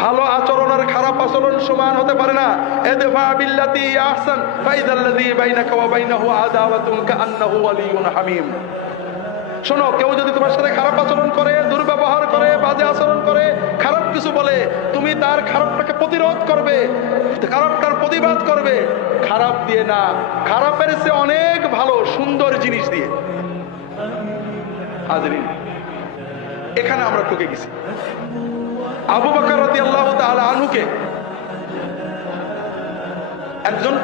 ভালো আচরণ আর খারাপ আচরণ সমান হতে পারে না। ইদফা বিল্লাতি আহসান ফাইদাল্লাযী বাইনাকা ওয়া বাইনাহু আদাওয়াতুন কাআন্নাহু ওয়ালিয়্যুন হামীম। শোনো, কেউ যদি তোমার সাথে খারাপ আচরণ করে, দুর্ব্যবহার করে, বাজে আচরণ করে, খারাপ কিছু বলে, তুমি তার খারাপটাকে প্রতিরোধ করবে, খারাপটার প্রতিবাদ করবে। খারাপ দিয়ে না, খারাপের চেয়ে অনেক ভালো সুন্দর জিনিস দিয়ে। হাজরিন, এখানে আমরা ঠকে গেছি। আবু বকর রাদিয়াল্লাহু তাআলা আনহুকে একজন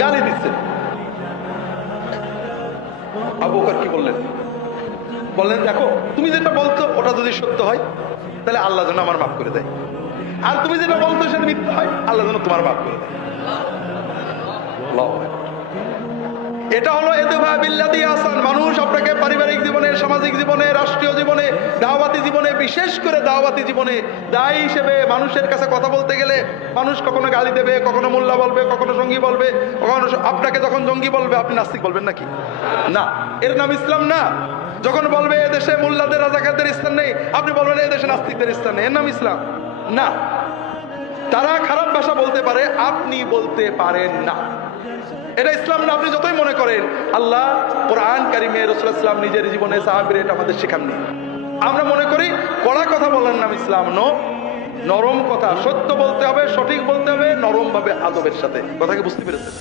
গালি দিচ্ছে। আবু বকর কি বললেন? বললেন, দেখো, তুমি যেটা বলছো ওটা যদি সত্য হয় তাহলে আল্লাহ যেন আমার মাফ করে দেয়, আর তুমি যেটা বলছো সেটা মিথ্যা হয় আল্লাহ যেন তোমার মাফ করে দেয়। এটা হলো ইদফা বিল্লাতি আহসান। মানুষ আপনাকে পারিবারিক জীবনে, সামাজিক জীবনে, রাষ্ট্রীয় জীবনে, দাওয়াতি জীবনে, বিশেষ করে দাওয়াতি জীবনে দায়ী হিসেবে মানুষের কাছে কথা বলতে গেলে মানুষ কখনো গালি দেবে, কখনো মোল্লা বলবে, কখনো জঙ্গি বলবে, কখনো আপনাকে যখন জঙ্গি বলবে আপনি নাস্তিক বলবেন নাকি? না, এর নাম ইসলাম না। যখন বলবে এদেশে মোল্লাদের, রাজাকারদের স্থান নেই, আপনি বলবেন এদেশে নাস্তিকদের স্থান নেই, এর নাম ইসলাম না। তারা খারাপ ভাষা বলতে পারে, আপনি বলতে পারেন না, এটা ইসলাম না। আপনি যতই মনে করেন, আল্লাহ কোরআন কারিমে, রাসূলুল্লাহ সাল্লাল্লাহু আলাইহি ওয়াসাল্লাম নিজের জীবনে, সাহাবীরা এটা আমাদের শেখাননি। আমরা মনে করি কড়া কথা বলার নাম ইসলাম। নরম কথা, সত্য বলতে হবে, সঠিক বলতে হবে, নরম ভাবে, আদবের সাথে। কথা কি বুঝতে পেরেছেন?